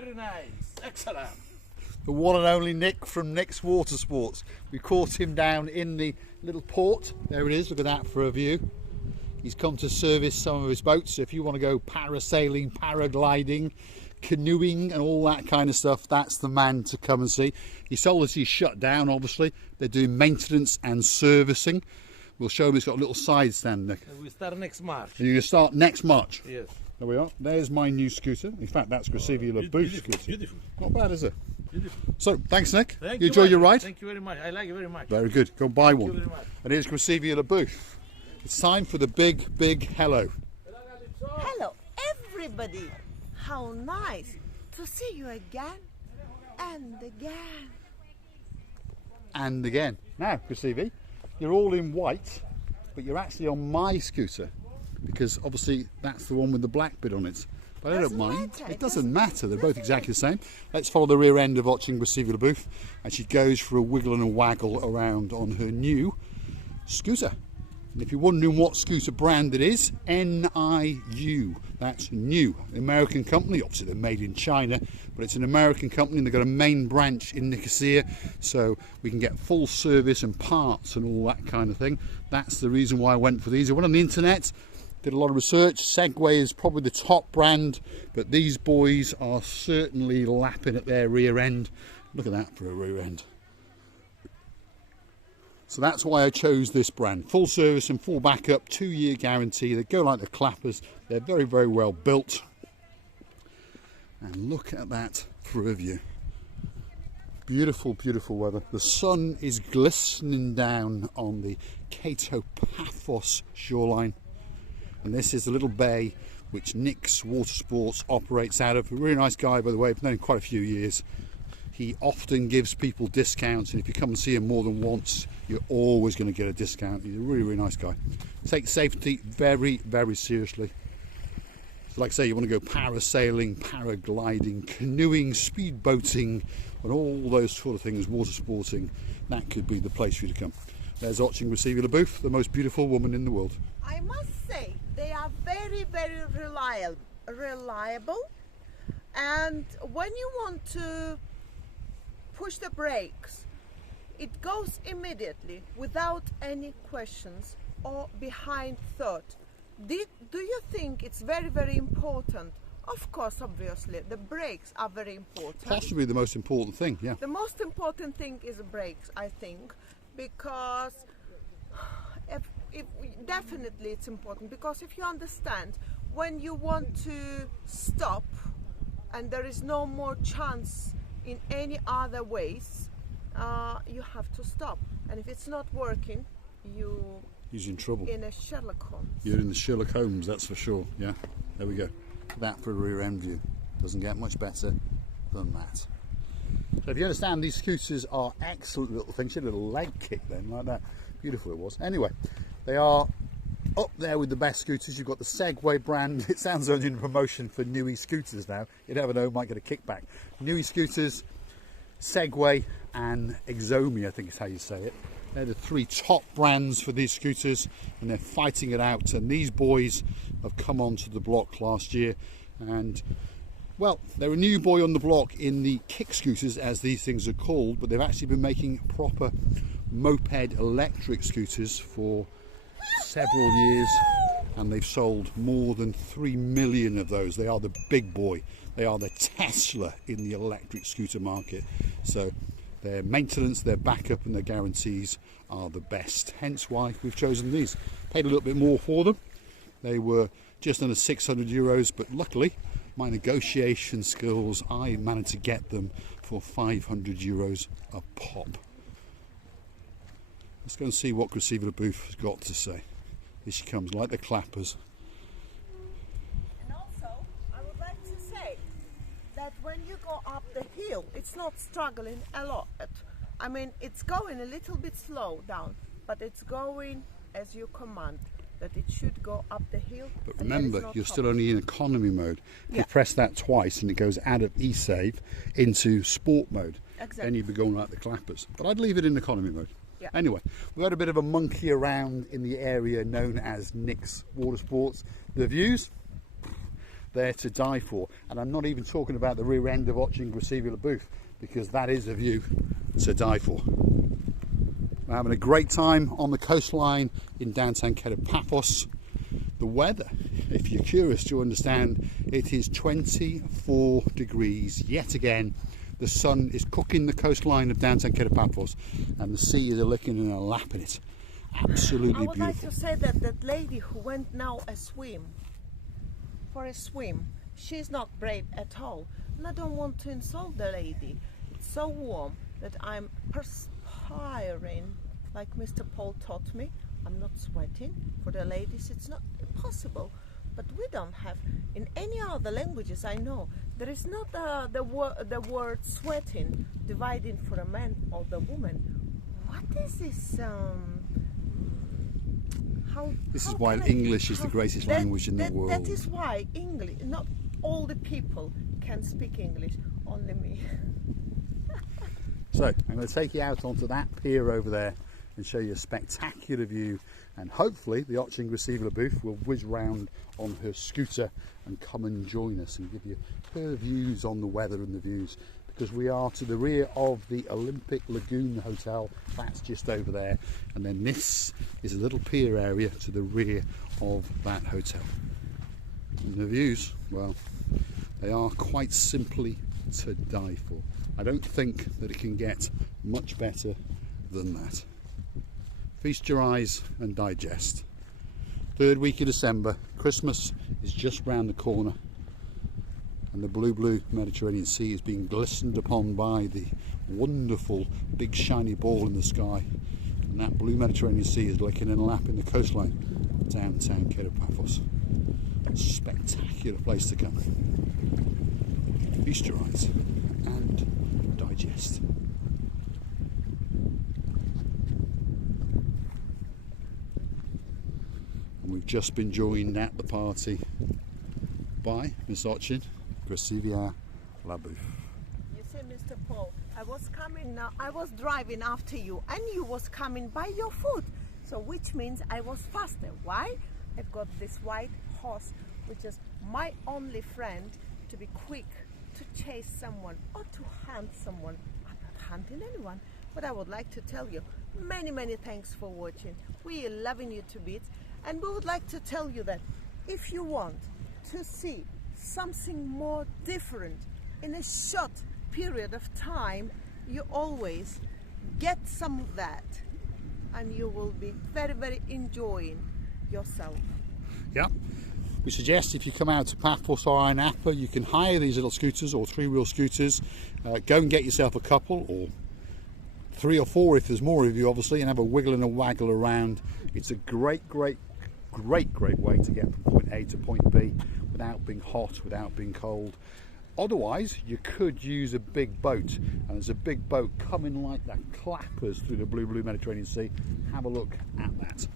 Very nice. Excellent. The one and only Nick from Nick's Water Sports. We caught him down in the little port. There it is, look at that for a view. He's come to service some of his boats. So if you want to go parasailing, paragliding, canoeing and all that kind of stuff, that's the man to come and see. He told us he's shut down, obviously. They're doing maintenance and servicing. We'll show him. It's got a little side stand, Nick. We start next March. And you're going to start next March? Yes. There we are. There's my new scooter. In fact, that's Gracevia Booth scooter. Beautiful. Not bad, is it? Beautiful. So, thanks, Nick. Thank you enjoy your ride? Thank you very much. I like it very much. Very good. Go and buy one. Thank you very much. And here's Gracevia Booth. It's time for the big, big hello. Hello, everybody. How nice to see you again and again. And again. Now, Gracevia, you're all in white, but you're actually on my scooter because obviously that's the one with the black bit on it. But I don't mind. It doesn't matter. They're both exactly the same. Let's follow the rear end of watching Gracevia Booth as she goes for a wiggle and a waggle around on her new scooter. And if you're wondering what scooter brand it is, NIU. That's new. American company. Obviously they're made in China, but it's an American company and they've got a main branch in Nicosia, so we can get full service and parts and all that kind of thing. That's the reason why I went for these. I went on the internet, did a lot of research. Segway is probably the top brand, but these boys are certainly lapping at their rear end. Look at that for a rear end. So that's why I chose this brand. Full service and full backup, 2-year guarantee. They go like the clappers. They're very, very well built. And look at that for a view. Beautiful, beautiful weather. The sun is glistening down on the Paphos shoreline. And this is the little bay which Nick's Water Sports operates out of. A really nice guy, by the way. I've known him quite a few years. He often gives people discounts, and if you come and see him more than once, you're always going to get a discount. He's a really, really nice guy. Take safety very, very seriously. So like I say, you want to go parasailing, paragliding, canoeing, speedboating, and all those sort of things, water sporting, that could be the place for you to come. There's watching Gracevia Booth, the most beautiful woman in the world. I must say, they are very, very reliable. And when you want to push the brakes, it goes immediately without any questions or behind thought. Do you think it's very, very important? Of course, obviously, the brakes are very important. Possibly the most important thing, yeah. The most important thing is the brakes, I think, because definitely it's important, because if you understand, when you want to stop and there is no more chance in any other ways, you have to stop. And if it's not working, he's in trouble. In a Sherlock Holmes. You're in the Sherlock Holmes, that's for sure. Yeah, there we go. That for a rear end view. Doesn't get much better than that. So if you understand, these scooters are excellent little things. She had a little leg kick then, like that. Beautiful it was. Anyway, they are up there with the best scooters. You've got the Segway brand. It sounds only in promotion for Nui scooters now. You never know, might get a kickback. Nui scooters, Segway and Exomi, I think is how you say it. They're the 3 top brands for these scooters, and they're fighting it out. And these boys have come onto the block last year, and well, they're a new boy on the block in the kick scooters, as these things are called, but they've actually been making proper moped electric scooters for several years, and they've sold more than 3 million of those. They are the big boy. They are the Tesla in the electric scooter market. So their maintenance, their backup and their guarantees are the best. Hence why we've chosen these. Paid a little bit more for them. They were just under 600 euros, but luckily my negotiation skills, I managed to get them for 500 euros a pop. Let's go and see what Gracevia Booth has got to say. Here she comes, like the clappers. And also, I would like to say that when you go up the hill, it's not struggling a lot. I mean, it's going a little bit slow down, but it's going as you command, that it should go up the hill. But remember, you're still only in economy mode. If you press that twice and it goes out of e-save into sport mode, then you'd be going like the clappers. But I'd leave it in economy mode. Yeah. Anyway, we've had a bit of a monkey around in the area known as Nick's Water Sports. The views, they're to die for. And I'm not even talking about the rear end of Ochin Gracevia Booth, because that is a view to die for. We're having a great time on the coastline in downtown Paphos. The weather, if you're curious to understand, it is 24 degrees yet again. The sun is cooking the coastline of downtown Paphos, and the sea is a licking and a lapping it. Absolutely beautiful. I would like to say that that lady who went now for a swim, she's not brave at all. And I don't want to insult the lady. It's so warm that I'm perspiring, like Mr. Paul taught me. I'm not sweating. For the ladies, it's not possible. But we don't have, in any other languages I know, there is not the word sweating dividing for a man or the woman. What is this? This is why English is the greatest language in the world. That is why English, not all the people can speak English, only me. So I'm going to take you out onto that pier over there and show you a spectacular view, and hopefully the Ochin Gracevia Booth will whiz round on her scooter and come and join us and give you her views on the weather and the views, because we are to the rear of the Olympic Lagoon Hotel. That's just over there, and then this is a little pier area to the rear of that hotel. And the views, well, they are quite simply to die for. I don't think that it can get much better than that. Feast your eyes and digest. Third week of December, Christmas is just round the corner, and the blue Mediterranean Sea is being glistened upon by the wonderful big shiny ball in the sky, and that blue Mediterranean Sea is licking and lapping the coastline of downtown Paphos. Spectacular place to come. Feast your eyes and digest. And we've just been joined at the party by Miss Ochin Gracevia Booth. You see, Mr. Paul, I was driving after you, and you was coming by your foot, so which means I was faster. Why? I've got this white horse, which is my only friend to be quick, to chase someone or to hunt someone. I'm not hunting anyone, but I would like to tell you many thanks for watching. We are loving you to bits, and we would like to tell you that if you want to see something more different in a short period of time, you always get some of that, and you will be very enjoying yourself. Yeah, we suggest if you come out to Paphos or Napa, you can hire these little scooters or three-wheel scooters. Go and get yourself a couple, or 3 or 4 if there's more of you, obviously, and have a wiggle and a waggle around. It's a great way to get from point A to point B without being hot, without being cold. Otherwise, you could use a big boat, and there's a big boat coming like that clappers through the blue Mediterranean Sea. Have a look at that.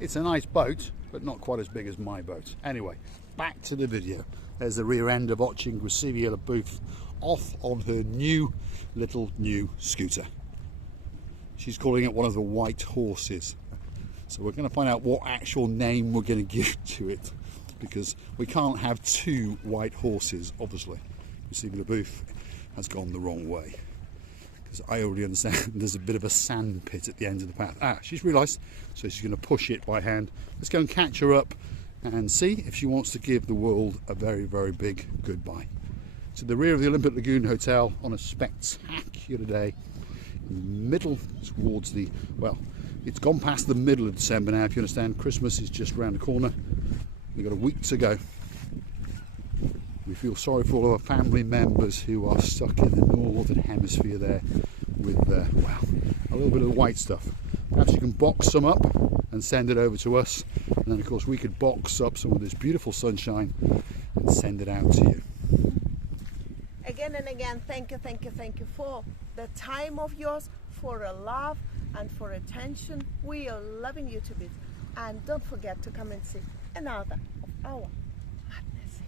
It's a nice boat, but not quite as big as my boat. Anyway, back to the video. There's the rear end of Ochin Gracevia Booth off on her new scooter. She's calling it one of the white horses. So we're going to find out what actual name we're going to give to it, because we can't have 2 white horses, obviously. Gracevia Booth has gone the wrong way, because I already understand there's a bit of a sand pit at the end of the path. She's realised, so she's going to push it by hand. Let's go and catch her up and see if she wants to give the world a very big goodbye. To the rear of the Olympic Lagoon Hotel on a spectacular day, in the middle towards the, well, It's gone past the middle of December now, if you understand. Christmas is just around the corner. We've got a week to go. We feel sorry for all of our family members who are stuck in the northern hemisphere there with, well, a little bit of the white stuff. Perhaps you can box some up and send it over to us. And then, of course, we could box up some of this beautiful sunshine and send it out to you. Again and again, thank you for the time of yours, for a love and for attention. We are loving you to bits. And don't forget to come and see another of our madnesses.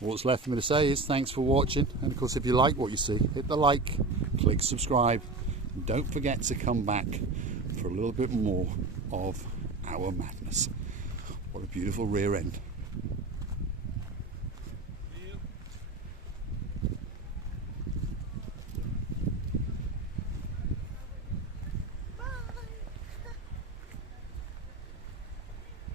What's left for me to say is thanks for watching, and of course if you like what you see, hit the like, click subscribe, and don't forget to come back for a little bit more of our madness. What a beautiful rear end.